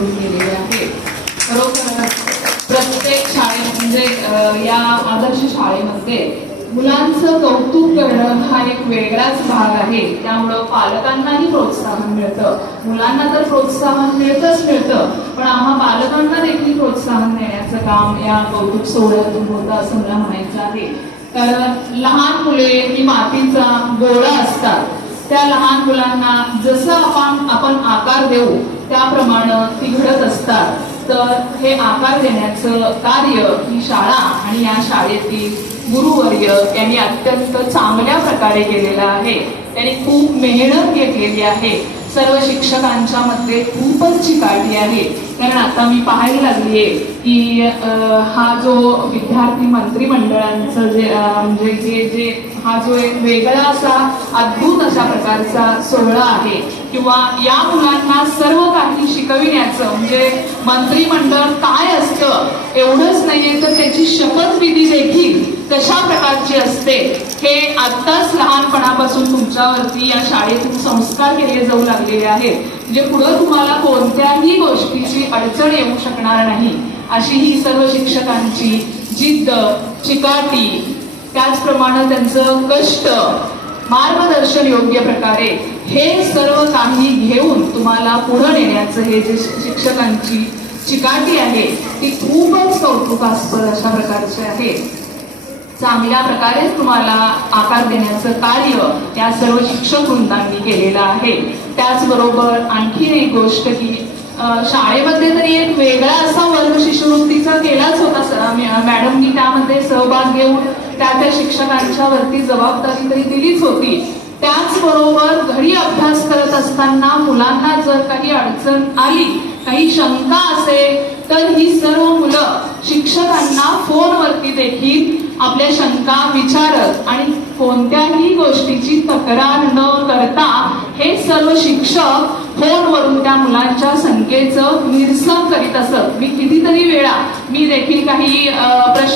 घडून गेलेले आहे. खरोखर प्रत्येक शाळेत म्हणजे या आदर्श शाळेमध्ये मुलांचं कौतुक करणं हा एक वेगळाच भाग आहे. त्यामुळं पालकांनाही प्रोत्साहन मिळतं. मुलांना तर प्रोत्साहन मिळतं, पण आम्हा पालकांना देखील प्रोत्साहन देण्याचं काम या कौतुक सोहळ्यातून होतं असं मला म्हणायचं आहे. कारण लहान मुले ही मातीचा गोळा असतात. त्या लहान मुलांना जसं आपण आकार देऊ त्याप्रमाणे ती घडत असतात. तर हे आकार देण्याचं कार्य ही शाळा आणि या शाळेतील गुरुवर्य यांनी अत्यंत चांगल्या प्रकारे केलेलं आहे. त्यांनी खूप मेहनत घेतलेली आहे. सर्व शिक्षकांच्या मध्ये खूपच चिकाटी आहे. कारण आता मी पाहायला लागलीये की हा जो विद्यार्थी मंत्रिमंडळांचं जे हा जो एक वेगळा असा अद्भुत अशा प्रकारचा सोहळा आहे किंवा या मुलांना सर्व काही शिकविण्याचं म्हणजे मंत्रिमंडळ काय असतं एवढंच नाहीये तर त्याची शपथविधी देखील कशा प्रकारची असते हे आत्ताच लहानपणापासून तुमच्यावरती या शाळेतून संस्कार केले जाऊ लागलेले आहेत. म्हणजे पुढे तुम्हाला कोणत्याही गोष्टीची अडचण येऊ शकणार नाही अशी ही सर्व शिक्षकांची जिद्द, चिकाटी, त्याचप्रमाणे त्यांचं कष्ट, मार्गदर्शन योग्य प्रकारे हे सर्व काही घेऊन तुम्हाला पुढे नेण्याचं हे जे शिक्षकांची चिकाटी आहे ती खूपच कौतुकास्पद अशा प्रकारचे आहे. चांगल्या प्रकारे तुम्हाला आकार देण्याचं कार्य या सर्व शिक्षक वृंदांनी केलेलं आहे. त्याचबरोबर आणखी एक गोष्ट की शाळेमध्ये तरी एक वेगळा असा वर्ग शिष्यवृत्तीचा केलाच होता. मॅडमनी त्यामध्ये सहभाग घेऊन त्या शिक्षकांच्या वरती जबाबदारी तरी दिलीच होती. त्याचबरोबर घरी अभ्यास करत असताना मुलांना जर काही अडचण आली, काही शंका असेल तर ही सर्व मुलं शिक्षकांना फोनवरती देखील आपल्या शंका विचारत आणि कोणत्याही गोष्टीची तक्रार न करता हे सर्व शिक्षक फोनवरून त्या मुलांच्या शंकेचं निरसन करीत असत. मी कितीतरी वेळा मी देखील काही प्रश्न